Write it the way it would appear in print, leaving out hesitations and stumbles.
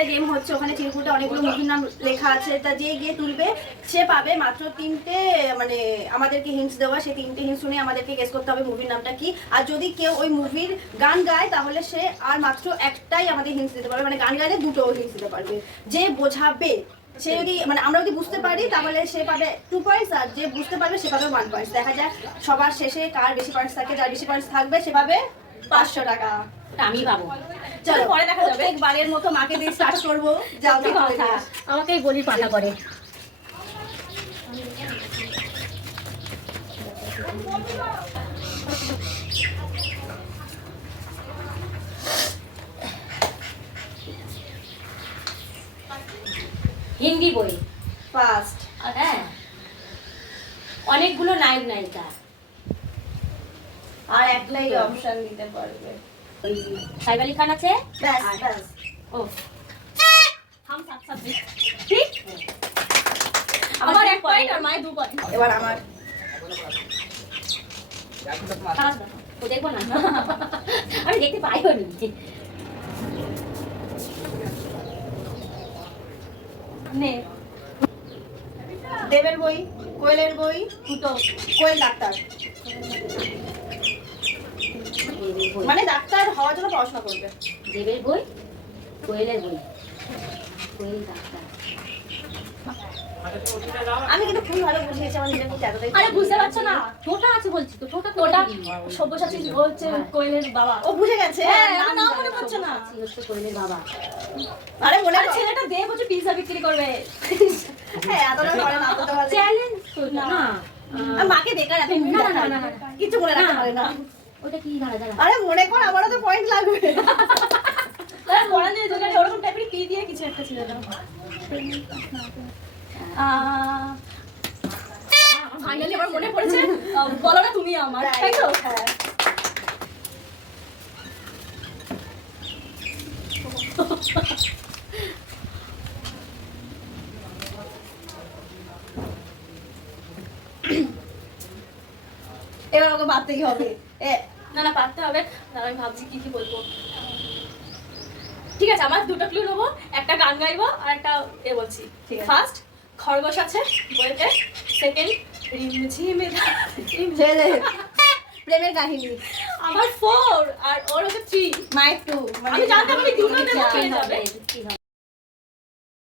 ওখানে গেম হচ্ছে, ওখানে চিরকুটে অনেকগুলো মুভির নাম লেখা আছে, তা যে গিয়ে তুলবে সে পাবে মাত্র 3টে, মানে আমাদেরকে হিন্টস দেওয়া, সেই 3টে হিন্টস শুনে আমাদেরকে গেস করতে হবে মুভির নামটা কি। আর যদি কেউ ওই মুভির গান গায় তাহলে সে আর মাত্র একটাই আমাদের হিন্টস দিতে পারবে, মানে গান গাইলে 2টো হিন্টস দিতে পারবে। যে বোঝাবে সে যদি, মানে আমরা যদি বুঝতে পারি তাহলে সে পাবে 2 পয়েন্টস, আর যে বুঝতে পারবে সে পাবে 1 পয়েন্টস। দেখা যায় সবার শেষে কার বেশি পয়েন্টস থাকে, যার বেশি পয়েন্টস থাকবে সে পাবে 500 টাকা। আমি পাবো। চলো পরে দেখা যাবে। একবারের মতো মাকে দিয়ে স্টার্ট করবো। যাও আমাকেই বলি পাঠা করে। হিন্দি বই ফার্স্ট। হ্যাঁ, অনেকগুলো নায়ক নায়িকা, আর একটাই অপশন দিতে পারবে। সাইফ আলী খান আছে। ব্যাস ব্যাস। ও হাম সাথ সাথ ঠিক। আমার 1 পয়েন্ট আর মায়ের 2 পয়েন্ট। এবার আমার ও দেখবো না, আমি দেখতে পাইও নি। নে দেবের বই, কোয়েলের বই, দুটো। কোয়েল ডাক্তার, মানে ডাক্তার হওয়ার জন্য পড়াশোনা করবে। দেবের বই, কোয়েলের বই, কোয়েল ডাক্তার। আমি কিন্তু খুব ভালো বুঝিয়েছি আমার নিজের মধ্যে এতটাই। আরে বুঝতে পারছো না, টোটা আছে বলছি তো, টোটা সব্যসাচী হচ্ছে কোয়েলের বাবা। ও বুঝে গেছে। নাম মনে পড়ছে না, হচ্ছে কোয়েলের বাবা। আরে মনে আরে ছেলেটা দেব হচ্ছে পিজ্জা বিক্রি করবে। হ্যাঁ এতটা পড়ে না, এতটা ভালো চ্যালেঞ্জ না। আর মাকে বেকার এত না কিছু মনে রাখতে পারে না। ওটা কি দাঁড়া দাঁড়া, আরে মনে কর আমারও তো পয়েন্ট লাগবে। পড়ান যে দোকানে ওরকম টাইপের কি দিয়ে কিছু একটা ছিল না। ফাইনালি আমার মনে পড়েছে, বলো না তুমি আমার, তাই তো? হ্যাঁ এবার আমাকে বাদতেই হবে। না না পারতে হবে। দাঁড়া আমি ভাবছি কি কি বলবো। ঠিক আছে, আমার 2টো ক্লু নেবো, একটা গান গাইবো আর একটা এ বলছি। ঠিক আছে। ফার্স্ট খরগোশ আছে বইতে, সেকেন্ড রিমঝিমে প্রেমের কাহিনী। আমার 4 আর ওর হচ্ছে 3। মাই টু, আমি জানতাম আমি 2টো দেবো পেয়ে যাবে।